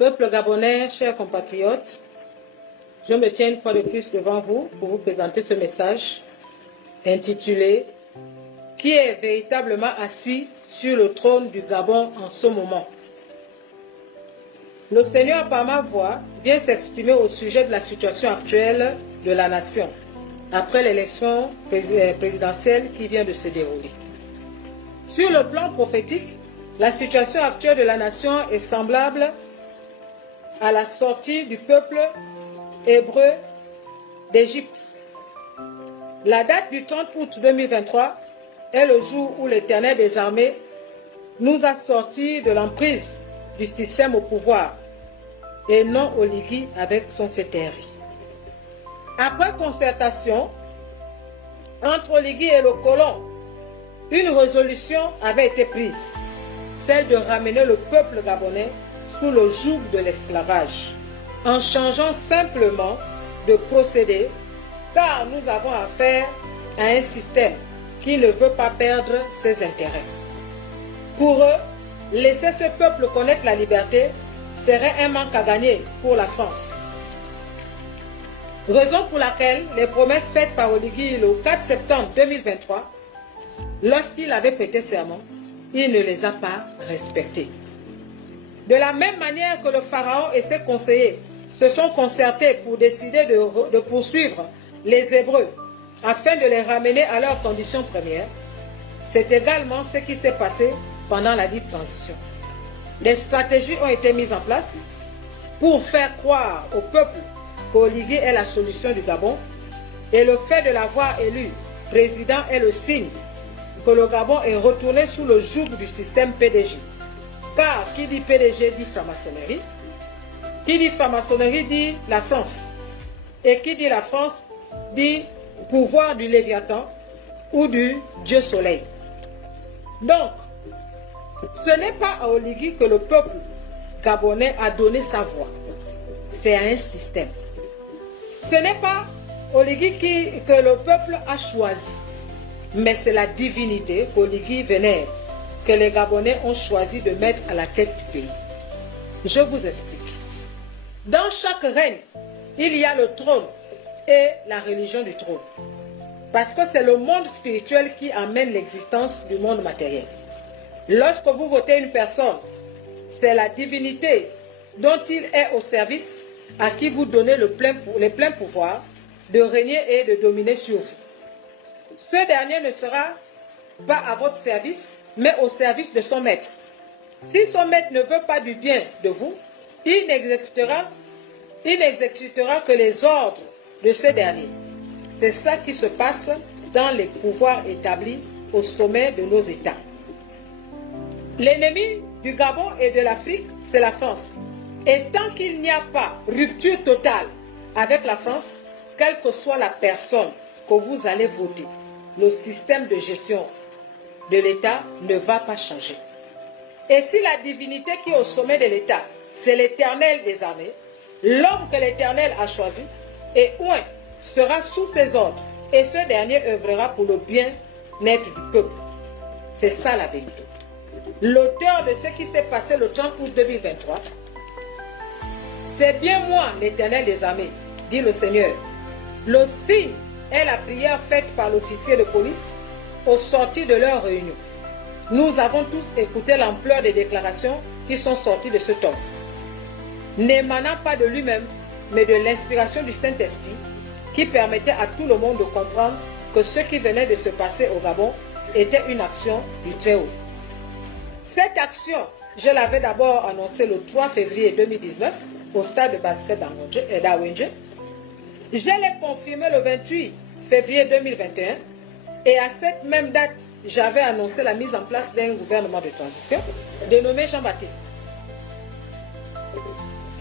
Peuple gabonais, chers compatriotes, je me tiens une fois de plus devant vous pour vous présenter ce message intitulé « Qui est véritablement assis sur le trône du Gabon en ce moment ?» Le Seigneur, par ma voix, vient s'exprimer au sujet de la situation actuelle de la nation, après l'élection présidentielle qui vient de se dérouler. Sur le plan prophétique, la situation actuelle de la nation est semblable à la sortie du peuple hébreu d'Égypte. La date du 30 août 2023 est le jour où l'Éternel des armées nous a sortis de l'emprise du système au pouvoir et non Oligui avec son CTRI. Après concertation entre Oligui et le colon, une résolution avait été prise, celle de ramener le peuple gabonais sous le joug de l'esclavage, en changeant simplement de procédé, car nous avons affaire à un système qui ne veut pas perdre ses intérêts. Pour eux, laisser ce peuple connaître la liberté serait un manque à gagner pour la France. Raison pour laquelle les promesses faites par Oligui le 4 septembre 2023, lorsqu'il avait prêté serment, il ne les a pas respectées. De la même manière que le Pharaon et ses conseillers se sont concertés pour décider de poursuivre les Hébreux afin de les ramener à leurs conditions premières, c'est également ce qui s'est passé pendant la dite transition. Des stratégies ont été mises en place pour faire croire au peuple qu'Oligui est la solution du Gabon, et le fait de l'avoir élu président est le signe que le Gabon est retourné sous le joug du système PDG. Car qui dit PDG dit franc-maçonnerie, qui dit franc-maçonnerie dit la France, et qui dit la France dit pouvoir du Léviathan ou du Dieu Soleil. Donc, ce n'est pas à Oligui que le peuple gabonais a donné sa voix, c'est à un système. Ce n'est pas Oligui que le peuple a choisi, mais c'est la divinité qu'Oligui vénère, que les Gabonais ont choisi de mettre à la tête du pays. Je vous explique. Dans chaque règne, il y a le trône et la religion du trône. Parce que c'est le monde spirituel qui amène l'existence du monde matériel. Lorsque vous votez une personne, c'est la divinité dont il est au service à qui vous donnez les pleins pouvoirs de régner et de dominer sur vous. Ce dernier ne sera pas à votre service, mais au service de son maître. Si son maître ne veut pas du bien de vous, il n'exécutera que les ordres de ce dernier. C'est ça qui se passe dans les pouvoirs établis au sommet de nos États. L'ennemi du Gabon et de l'Afrique, c'est la France. Et tant qu'il n'y a pas rupture totale avec la France, quelle que soit la personne que vous allez voter, le système de gestion de l'État ne va pas changer. Et si la divinité qui est au sommet de l'État, c'est l'Éternel des armées, l'homme que l'Éternel a choisi, et Ouin sera sous ses ordres, et ce dernier œuvrera pour le bien-être du peuple. C'est ça la vérité. L'auteur de ce qui s'est passé le 30 août 2023, c'est bien moi l'Éternel des armées, dit le Seigneur. Le signe est la prière faite par l'officier de police au sortir de leur réunion. Nous avons tous écouté l'ampleur des déclarations qui sont sorties de cet homme. N'émanant pas de lui-même, mais de l'inspiration du Saint-Esprit, qui permettait à tout le monde de comprendre que ce qui venait de se passer au Gabon était une action du Très-Haut. Cette action, je l'avais d'abord annoncée le 3 février 2019 au stade de basket d'Awendje. Je l'ai confirmé le 28 février 2021 et à cette même date, j'avais annoncé la mise en place d'un gouvernement de transition dénommé Jean-Baptiste,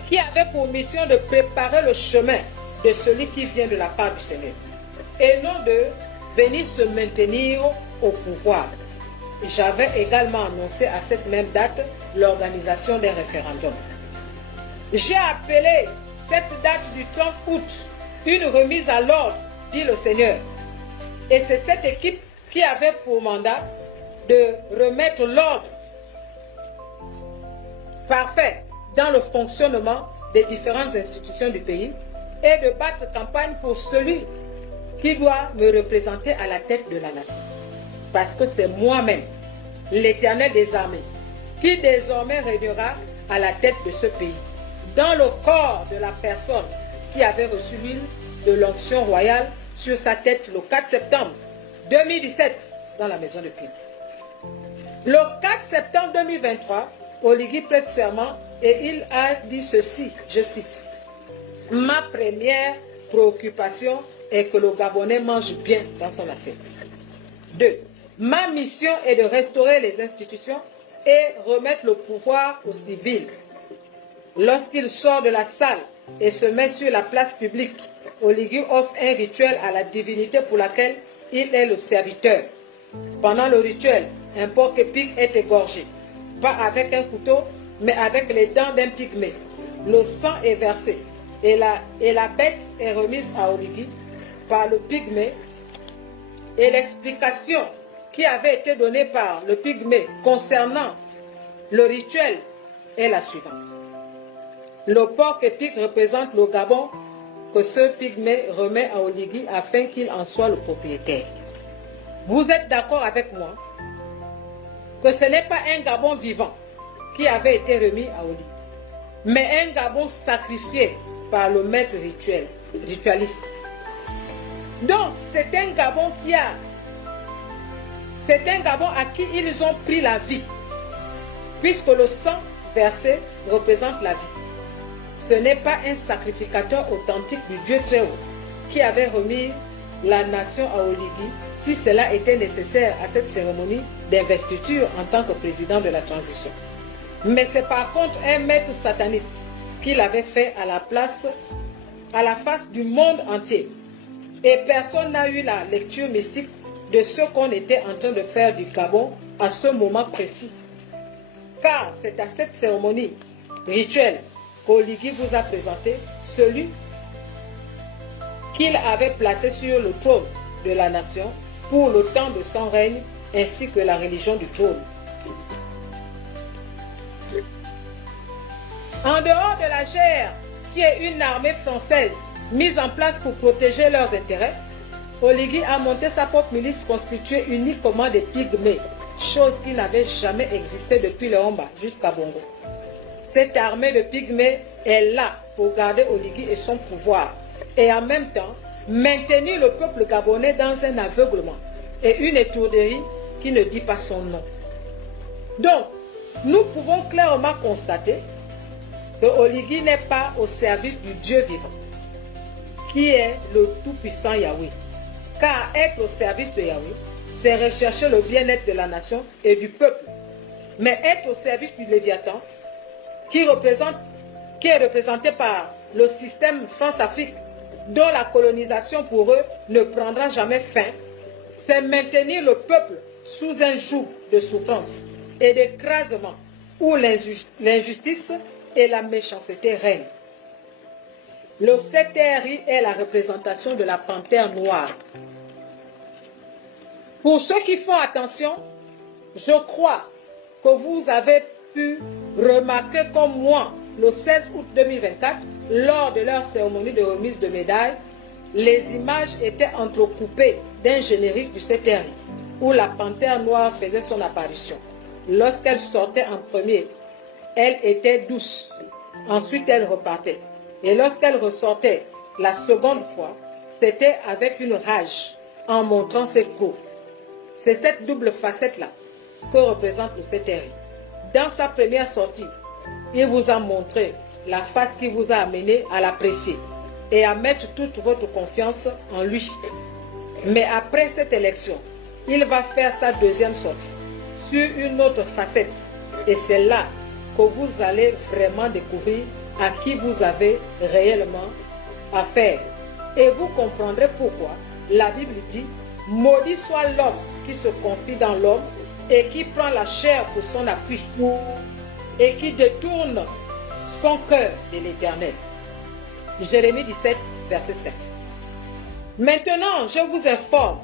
qui avait pour mission de préparer le chemin de celui qui vient de la part du Seigneur et non de venir se maintenir au pouvoir. J'avais également annoncé à cette même date l'organisation d'un référendum. J'ai appelé cette date du 30 août une remise à l'ordre, dit le Seigneur. Et c'est cette équipe qui avait pour mandat de remettre l'ordre parfait dans le fonctionnement des différentes institutions du pays et de battre campagne pour celui qui doit me représenter à la tête de la nation. Parce que c'est moi-même, l'Éternel des armées, qui désormais régnera à la tête de ce pays, dans le corps de la personne qui avait reçu l'huile de l'onction royale sur sa tête le 4 septembre 2017 dans la maison de prière. Le 4 septembre 2023, Oligui prête serment et il a dit ceci, je cite, « Ma première préoccupation est que le Gabonais mange bien dans son assiette. 2. Ma mission est de restaurer les institutions et remettre le pouvoir aux civils. Lorsqu'il sort de la salle et se met sur la place publique, Oligui offre un rituel à la divinité pour laquelle il est le serviteur. Pendant le rituel, un porc épic est égorgé, pas avec un couteau, mais avec les dents d'un pygmée. Le sang est versé et la bête est remise à Oligui par le pygmée. Et l'explication qui avait été donnée par le pygmée concernant le rituel est la suivante. Le porc épic représente le Gabon que ce pygmée remet à Oligui afin qu'il en soit le propriétaire. Vous êtes d'accord avec moi que ce n'est pas un Gabon vivant qui avait été remis à Oligui, mais un Gabon sacrifié par le maître ritualiste. Donc, c'est un Gabon à qui ils ont pris la vie, puisque le sang versé représente la vie. Ce n'est pas un sacrificateur authentique du Dieu très haut qui avait remis la nation à Oligui si cela était nécessaire à cette cérémonie d'investiture en tant que président de la transition. Mais c'est par contre un maître sataniste qui l'avait fait à la face du monde entier. Et personne n'a eu la lecture mystique de ce qu'on était en train de faire du Gabon à ce moment précis. Car c'est à cette cérémonie rituelle qu'Oligui vous a présenté celui qu'il avait placé sur le trône de la nation pour le temps de son règne ainsi que la religion du trône. En dehors de la GER, qui est une armée française mise en place pour protéger leurs intérêts, Oligui a monté sa propre milice constituée uniquement des pygmées, chose qui n'avait jamais existé depuis le Homba jusqu'à Bongo. Cette armée de pygmées est là pour garder Oligui et son pouvoir, et en même temps maintenir le peuple gabonais dans un aveuglement et une étourderie qui ne dit pas son nom. Donc, nous pouvons clairement constater que Oligui n'est pas au service du Dieu vivant, qui est le tout-puissant Yahweh. Car être au service de Yahweh, c'est rechercher le bien-être de la nation et du peuple. Mais être au service du Léviathan, qui est représenté par le système France-Afrique, dont la colonisation pour eux ne prendra jamais fin, c'est maintenir le peuple sous un joug de souffrance et d'écrasement où l'injustice et la méchanceté règnent. Le CTRI est la représentation de la panthère noire. Pour ceux qui font attention, je crois que vous avez pu remarquer comme moi, le 16 août 2024, lors de leur cérémonie de remise de médailles, les images étaient entrecoupées d'un générique du CTRI, où la panthère noire faisait son apparition. Lorsqu'elle sortait en premier, elle était douce. Ensuite, elle repartait. Et lorsqu'elle ressortait la seconde fois, c'était avec une rage, en montrant ses crocs. C'est cette double facette-là que représente le CTRI. Dans sa première sortie, il vous a montré la face qui vous a amené à l'apprécier et à mettre toute votre confiance en lui. Mais après cette élection, il va faire sa deuxième sortie sur une autre facette. Et c'est là que vous allez vraiment découvrir à qui vous avez réellement affaire. Et vous comprendrez pourquoi la Bible dit « Maudit soit l'homme qui se confie dans l'homme et qui prend la chair pour son appui et qui détourne son cœur de l'Éternel. » Jérémie 17, verset 5. Maintenant, je vous informe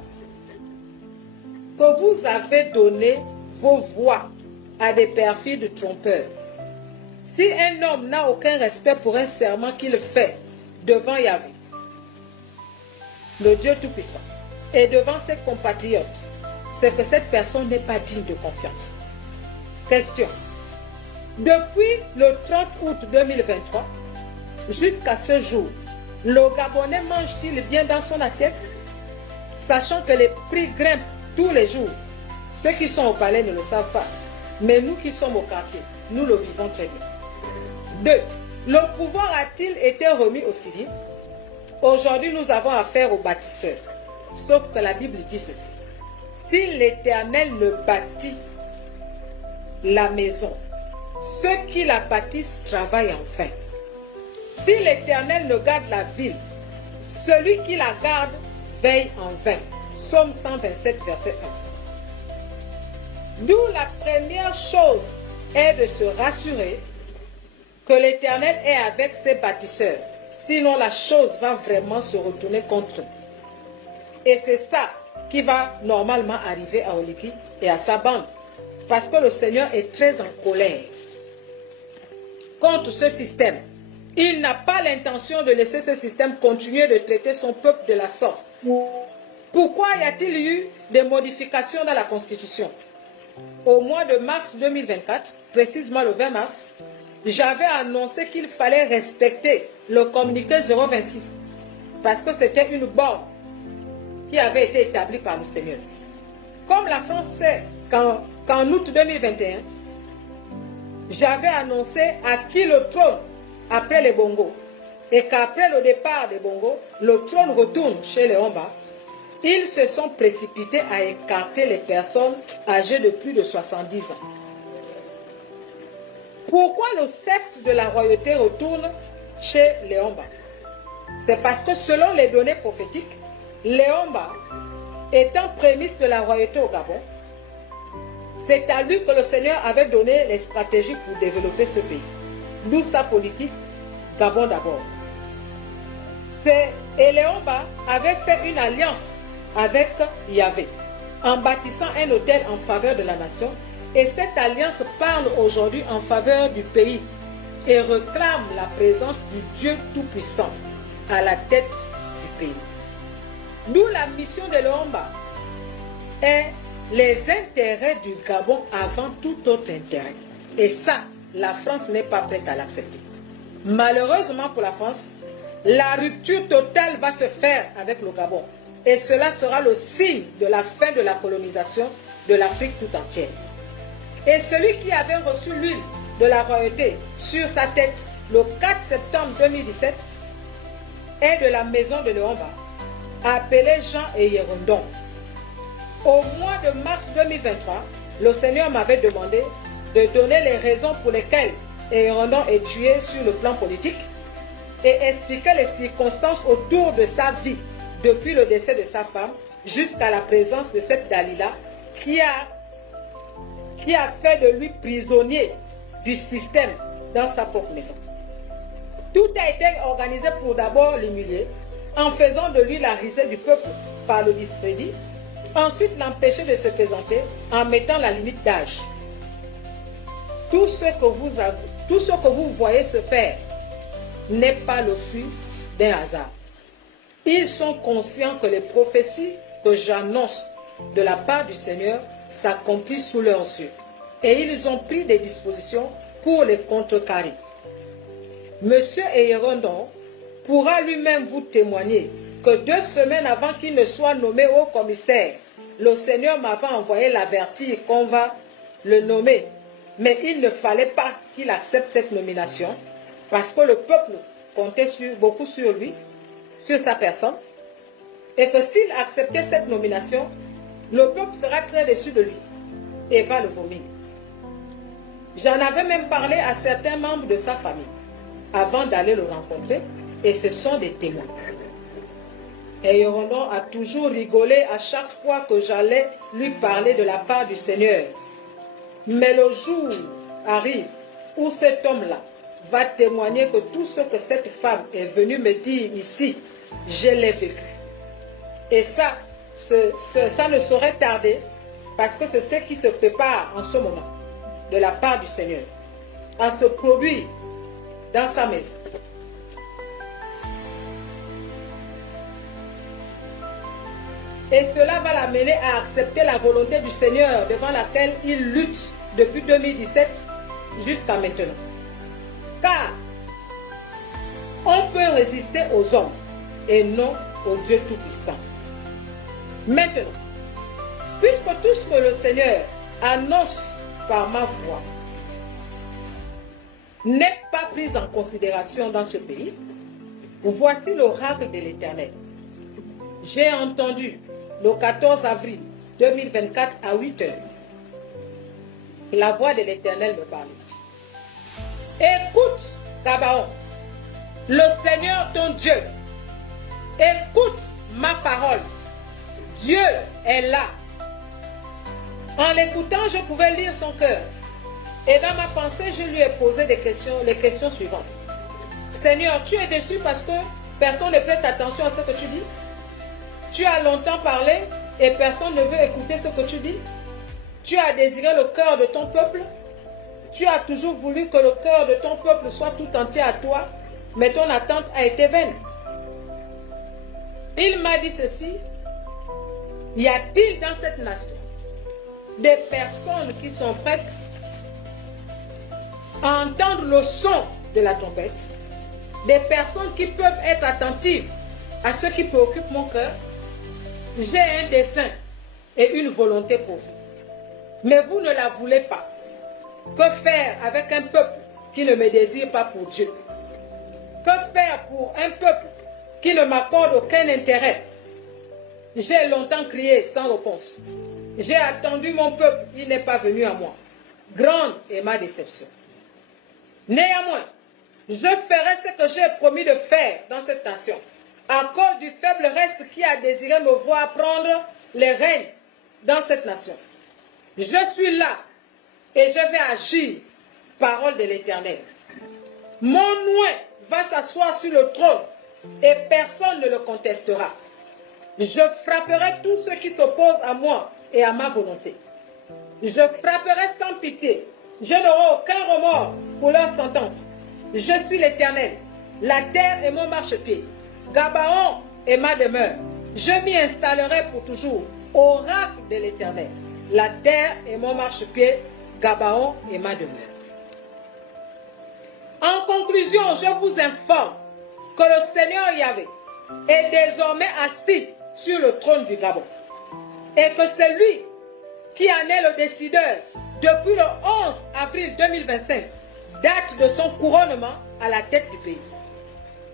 que vous avez donné vos voix à des perfides trompeurs. Si un homme n'a aucun respect pour un serment qu'il fait devant Yahvé, le Dieu Tout-Puissant, et devant ses compatriotes, c'est que cette personne n'est pas digne de confiance. Question. Depuis le 30 août 2023, jusqu'à ce jour, le Gabonais mange-t-il bien dans son assiette? Sachant que les prix grimpent tous les jours. Ceux qui sont au palais ne le savent pas. Mais nous qui sommes au quartier, nous le vivons très bien. 2. Le pouvoir a-t-il été remis aux civils? Aujourd'hui, nous avons affaire aux bâtisseurs. Sauf que la Bible dit ceci. Si l'Éternel ne bâtit la maison, ceux qui la bâtissent travaillent en vain. Si l'Éternel ne garde la ville, celui qui la garde veille en vain. Psaume 127, verset 1. D'où la première chose est de se rassurer que l'Éternel est avec ses bâtisseurs. Sinon, la chose va vraiment se retourner contre eux. Et c'est ça qui va normalement arriver à Oligi et à sa bande. Parce que le Seigneur est très en colère contre ce système. Il n'a pas l'intention de laisser ce système continuer de traiter son peuple de la sorte. Pourquoi y a-t-il eu des modifications dans la Constitution? Au mois de mars 2024, précisément le 20 mars, j'avais annoncé qu'il fallait respecter le communiqué 026 parce que c'était une borne qui avait été établie par le Seigneur. Comme la France sait qu'en août 2021, j'avais annoncé à qui le trône après les Bongos et qu'après le départ des Bongos, le trône retourne chez les Homba, ils se sont précipités à écarter les personnes âgées de plus de 70 ans. Pourquoi le sceptre de la royauté retourne chez les Homba? C'est parce que selon les données prophétiques, les Homba, étant prémices de la royauté au Gabon, c'est à lui que le Seigneur avait donné les stratégies pour développer ce pays. D'où sa politique, Gabon d'abord. Et les Homba avaient fait une alliance avec Yahvé, en bâtissant un hôtel en faveur de la nation. Et cette alliance parle aujourd'hui en faveur du pays et réclame la présence du Dieu Tout-Puissant à la tête du pays. D'où la mission de l'Omba est les intérêts du Gabon avant tout autre intérêt. Et ça, la France n'est pas prête à l'accepter. Malheureusement pour la France, la rupture totale va se faire avec le Gabon. Et cela sera le signe de la fin de la colonisation de l'Afrique tout entière. Et celui qui avait reçu l'huile de la royauté sur sa tête le 4 septembre 2017 est de la maison de Leomba, appelé Jean et Yérondon. Au mois de mars 2023, le Seigneur m'avait demandé de donner les raisons pour lesquelles Yérondon est tué sur le plan politique et expliquer les circonstances autour de sa vie depuis le décès de sa femme jusqu'à la présence de cette Dalila qui a fait de lui prisonnier du système dans sa propre maison. Tout a été organisé pour d'abord l'humilier, en faisant de lui la risée du peuple par le discrédit, ensuite l'empêcher de se présenter en mettant la limite d'âge. Tout ce que vous voyez se faire n'est pas le fruit d'un hasard. Ils sont conscients que les prophéties que j'annonce de la part du Seigneur s'accomplissent sous leurs yeux. Et ils ont pris des dispositions pour les contrecarrer. Monsieur Yérondon pourra lui-même vous témoigner que 2 semaines avant qu'il ne soit nommé haut commissaire, le Seigneur m'avait envoyé l'avertir qu'on va le nommer. Mais il ne fallait pas qu'il accepte cette nomination parce que le peuple comptait beaucoup sur lui, sur sa personne, et que s'il acceptait cette nomination, le peuple sera très déçu de lui et va le vomir. J'en avais même parlé à certains membres de sa famille avant d'aller le rencontrer, et ce sont des témoins. Et Yérondon a toujours rigolé à chaque fois que j'allais lui parler de la part du Seigneur. Mais le jour arrive où cet homme-là va témoigner que tout ce que cette femme est venue me dire ici, je l'ai vécu. Et ça ne saurait tarder parce que c'est ce qui se prépare en ce moment de la part du Seigneur. à se produire dans sa maison. Et cela va l'amener à accepter la volonté du Seigneur devant laquelle il lutte depuis 2017 jusqu'à maintenant. Car on peut résister aux hommes et non au Dieu Tout-Puissant. Maintenant, puisque tout ce que le Seigneur annonce par ma voix n'est pas pris en considération dans ce pays, voici l'oracle de l'Éternel. J'ai entendu le 14 avril 2024 à 8 heures la voix de l'Éternel me parle. Écoute, Gabaon, le Seigneur ton Dieu, écoute ma parole. Dieu est là. En l'écoutant, je pouvais lire son cœur. Et dans ma pensée, je lui ai posé les questions suivantes. Seigneur, tu es déçu parce que personne ne prête attention à ce que tu dis? Tu as longtemps parlé et personne ne veut écouter ce que tu dis? Tu as désiré le cœur de ton peuple? Tu as toujours voulu que le cœur de ton peuple soit tout entier à toi, mais ton attente a été vaine. Il m'a dit ceci. Y a-t-il dans cette nation des personnes qui sont prêtes à entendre le son de la trompette? Des personnes qui peuvent être attentives à ce qui préoccupe mon cœur? J'ai un dessein et une volonté pour vous. Mais vous ne la voulez pas. Que faire avec un peuple qui ne me désire pas pour Dieu? Que faire pour un peuple qui ne m'accorde aucun intérêt? J'ai longtemps crié sans réponse. J'ai attendu mon peuple, il n'est pas venu à moi. Grande est ma déception. Néanmoins, je ferai ce que j'ai promis de faire dans cette nation, à cause du faible reste qui a désiré me voir prendre les rênes dans cette nation. Je suis là et je vais agir, parole de l'Éternel. Mon oint va s'asseoir sur le trône et personne ne le contestera. Je frapperai tous ceux qui s'opposent à moi et à ma volonté. Je frapperai sans pitié. Je n'aurai aucun remords pour leur sentence. Je suis l'Éternel. La terre est mon marchepied. Gabaon est ma demeure. Je m'y installerai pour toujours. Oracle de l'Éternel. La terre est mon marchepied. Gabaon est ma demeure. En conclusion, je vous informe que le Seigneur Yahvé est désormais assis sur le trône du Gabon. Et que c'est lui qui en est le décideur depuis le 11 avril 2025, date de son couronnement à la tête du pays.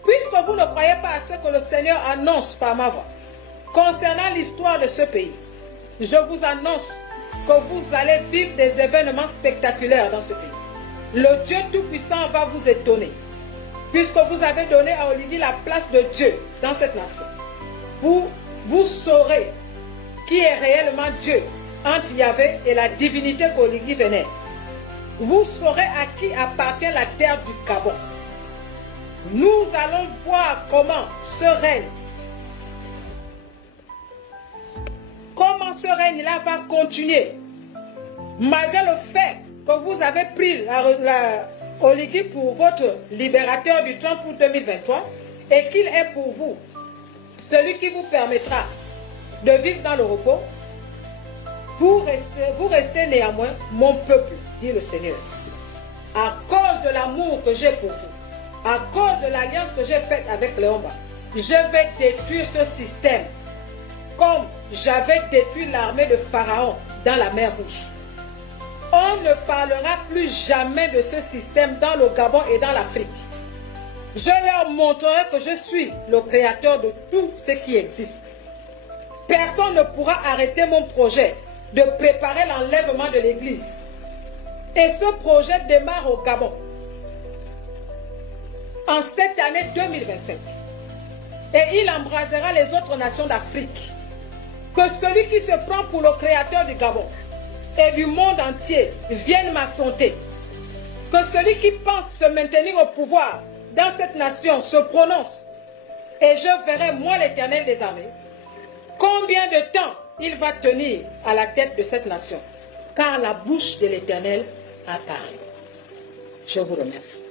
Puisque vous ne croyez pas à ce que le Seigneur annonce par ma voix concernant l'histoire de ce pays, je vous annonce que vous allez vivre des événements spectaculaires dans ce pays. Le Dieu Tout-Puissant va vous étonner, puisque vous avez donné à Olivier la place de Dieu dans cette nation. Vous saurez qui est réellement Dieu entre Yahvé et la divinité qu'Olivier vénère. Vous saurez à qui appartient la terre du Gabon. Nous allons voir comment ce règne-là va continuer, malgré le fait que vous avez pris Olivier pour votre libérateur du 30 août 2023 et qu'il est pour vous celui qui vous permettra de vivre dans le repos. Vous restez néanmoins mon peuple, dit le Seigneur. À cause de l'amour que j'ai pour vous, à cause de l'alliance que j'ai faite avec Léomba, je vais détruire ce système comme j'avais détruit l'armée de Pharaon dans la mer Rouge. On ne parlera plus jamais de ce système dans le Gabon et dans l'Afrique. Je leur montrerai que je suis le créateur de tout ce qui existe. Personne ne pourra arrêter mon projet de préparer l'enlèvement de l'Église. Et ce projet démarre au Gabon en cette année 2025. Et il embrasera les autres nations d'Afrique. Que celui qui se prend pour le créateur du Gabon et du monde entier vienne m'affronter. Que celui qui pense se maintenir au pouvoir dans cette nation se prononce. Et je verrai, moi l'Éternel des armées, combien de temps il va tenir à la tête de cette nation. Car la bouche de l'Éternel a parlé. Je vous remercie.